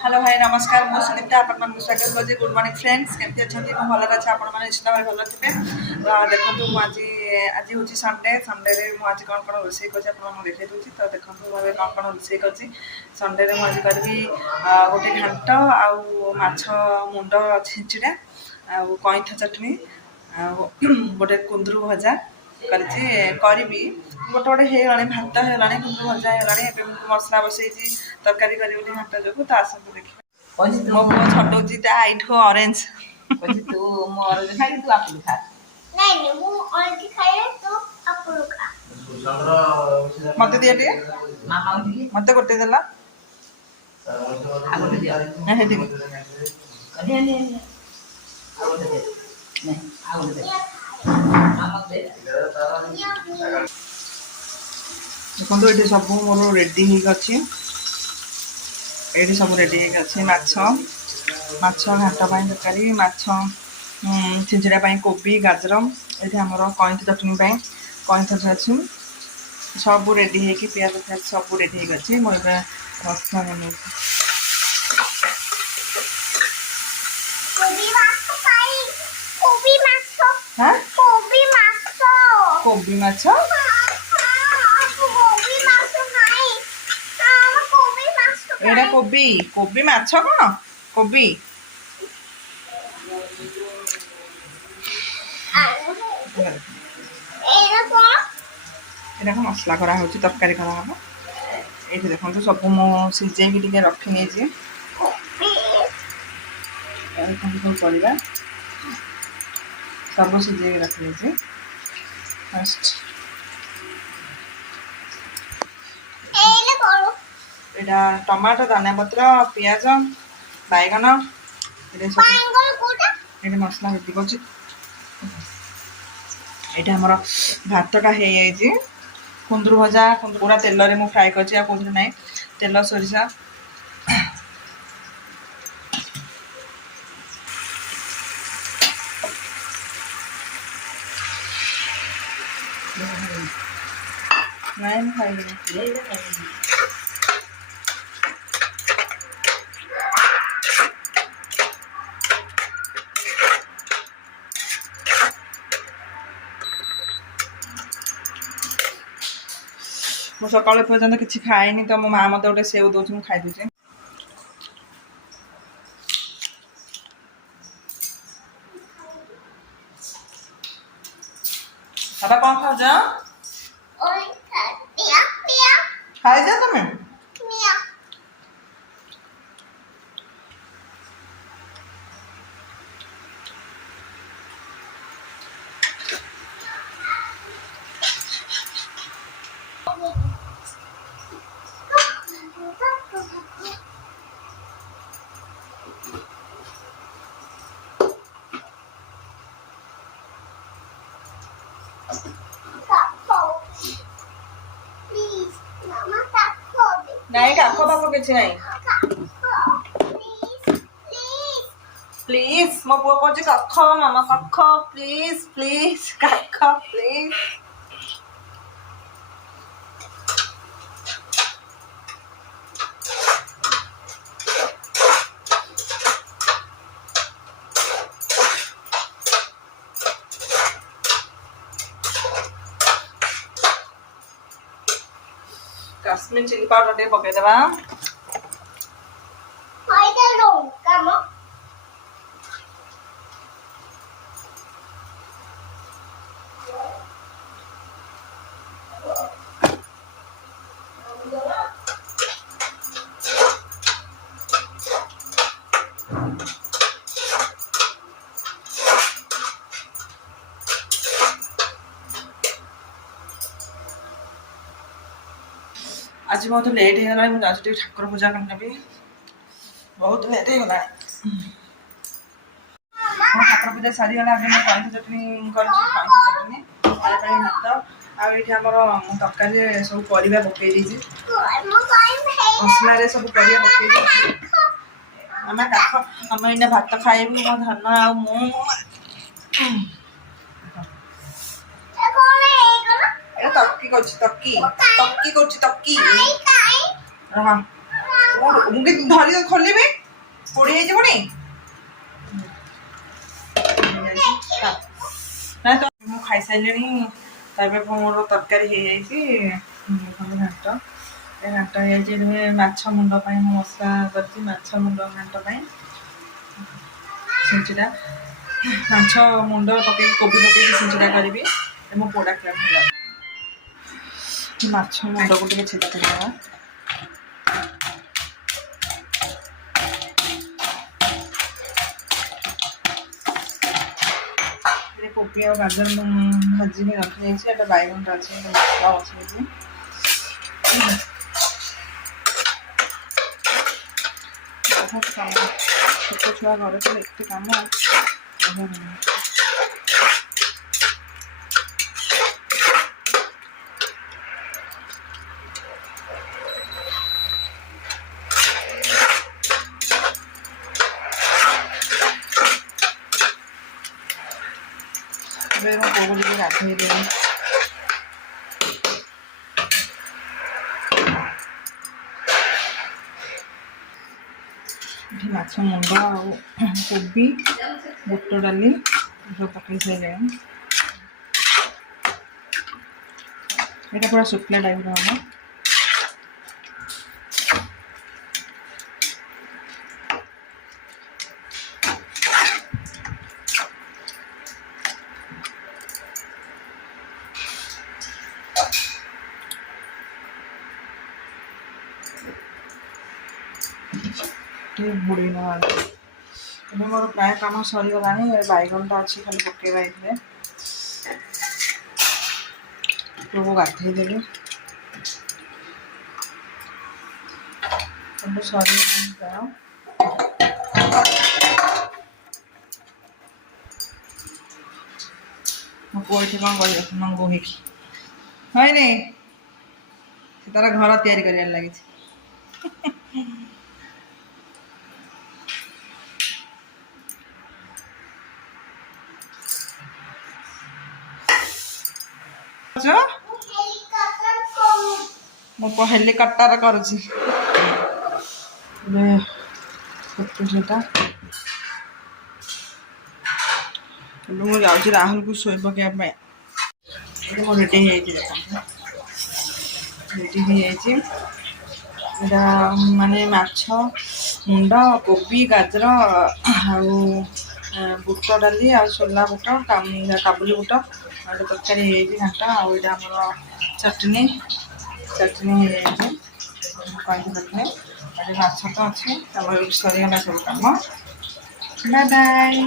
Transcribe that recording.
Hello hi नमस्कार मो सुनीता आपन स्वागत कर गुड मॉर्निंग फ्रेंड्स केमती अच्छा मुझे भल अच्छे आपण मैंने निश्चित भाव भल थे देखो मुझे आज हूँ संडे संडे मुझे कौन कौन रोसे कर देखे दूसरी तो देखो मुझे कौन कौन रोसे कर संडे मुझे करी गोटे घाट आउ माछ मुंड छिंचड़ा आउ कईथ चटनी गोटे कुंदरू भजा करी गोटे गोटे होगा भात होगा कुंदरू भजा होगा मसला बसई तरकारी करी घाट जो तो आसतु देखिए मो पुओ छटौची ता आइठो ऑरेंज तू मो ऑरेंज खाई तू आपुल खा नहीं मु ऑरेंज खाए तो आपुल खा मते दिया टे मामा उठी मते गोटे देला आगो दिया ना हेडी कने ने आगो दे नहीं आगो दे मामा दे देखो ये सब मोर रेडी हो ये सब रेडी अच्छे माछ घाट तरकारी माछ छिंचड़ा कोबी गाजर ये आमर कईथ चटनी कईथ अच्छी सब रेडी हो पियाज फियाज सब रेडी हो मुझे मसला बन हाँ कोबी माछ एटा कोबी कोबी माछ कौन कोबी एटा मसला करा हो तरकारी करा हम ये देखो तो सब मु सीझे टे रखी नहीं परिया सब सीझे रखी नहीं फर्स्ट एटा टमाटो धनिया पत्र पियाज बैगन ये मसला रेडी कर ये आमर भातटा हो कुंदरू भजा पूरा तेल रे फ्राए कर कौन ना तेल सोरिषा नहीं खाई मो सकाल पर्यटन किसी खाएनी तो मो माँ मत गोटे सेव दौर खाई दूचे बाबा कौन खाऊ खाई जा तुम्हें नहीं काख पाख किसी नहीं प्लीज मो पुओ कह कख मामा कख प्लीज प्लीज कख प्लीज काश्मीर चिली पाउडर टे पकईदेवा आज बहुत लेट होगा मुझे ठाकुर पूजा करने बहुत लेट होगा ठाकुर पूजा सारीगला कईथ चटनी कर चटनी भात आठ आमर तरकारी सब परिया पकई मसला सब परिया पकई आम काख आम इन भात खाइबू मो धन आ तक्की कर तक्की तक्की कर तक्की रहा ମୁଁ କିଛି ଧରି ଖୋଲିବି ପୋଡ଼ି ହେଇଯିବନି ନା ତ ମୁଁ ଖାଇସାରିଲିଣି ତାପରେ ମୋର ତରକାରୀ ହେଇଯାଇଛି ଘାଣ୍ଟ ଏ ଘାଣ୍ଟ ହେଇଯାଇଛି ଏବେ ମାଛ ମୁଣ୍ଡ ପାଇଁ ମୁଁ ମସଲା କରିଛି ମାଛ ମୁଣ୍ଡ ଘାଣ୍ଟ ପାଇଁ ଛିଞ୍ଚିଡ଼ା ମାଛ ମୁଣ୍ଡ ପକେଇକି କୋବି ପକେଇକି ଛିଞ୍ଚିଡ଼ା କରିବି ମୋ ପୋଡ଼ା ଖାଇବା ମାଛ ମୁଣ୍ଡକୁ ଟିକେ ଛେଚିଦେବା କୋବି ଆଉ ଗାଜର ଭାଜିକି ରଖିଯାଇଛି ଏଟା ବାଇଗଣଟା ଅଛି ମସଲା ବସେଇଛି ବହୁତ କାମ ଛୋଟ ଛୁଆ ଘରେ ଥିଲେ ଏତେ କାମ ଏବେ ମୋ ବୋଉକୁ ଟିକେ ଗାଧୋଇ ଦେବି ଏଠି ମାଛ ମୁଣ୍ଡ ଆଉ କୋବି ବୁଟ ଡାଲି ସବୁ ପକେଇ ସାରିଲେଣି ଏଇଟା ପୁରା ଶୁଖିଲା ଟାଇପ୍ର ହବ ବୁଡ଼େଇ ନେବା ଏବେ ମୋର ପ୍ରାୟ କାମ ସରିଗଲାଣି ବାଇଗଣଟା ଅଛି ଖାଲି ପକେଇବା ଏଥିରେ ପୁଅକୁ ଗାଧେଇ ଦେଲି ସବୁ ସରିଗଲାଣି ପ୍ରାୟ ମୋ ପୁଅ ଏଠି କ'ଣ କରିବ ସେମାନଙ୍କୁ ବୋହିକି ହଇନି ସେ ତାର ଘର ତିଆରି କରିବାରେ ଲାଗିଛି ମୋ ପୁଅ ହେଲିକପ୍ଟର କରୁଛି ଏବେ ସେଟା ଏବେ ମୁଁ ଯାଉଛି ରାହୁଲକୁ ଶୋଇ ପକାଇବା ପାଇଁ ଏବେ ମୁଁ ରେଡ଼ି ହେଇଯାଇଛି ଦେଖନ୍ତୁ ରେଡ଼ି ହେଇଯାଇଛି ଏଇଟା ମାନେ ମାଛ ମୁଣ୍ଡ କୋବି ଗାଜର ଆଉ ବୁଟ ଡାଲି ଆଉ ସୋଲା ବୁଟ କାବୁଲି ବୁଟ ଆଉ ଗୋଟେ ତରକାରୀ ହେଇଯାଇଛି ଘାଣ୍ଟ ଆଉ ଏଇଟା ଆମର ଚଟଣି ହେଇଯାଇଛି କହିଛି ଚଟଣି ଆଉ ମାଛ ତ ଅଛି ଆମର ସରିଗଲା ସବୁ କାମ ବାଏ ବାଏ।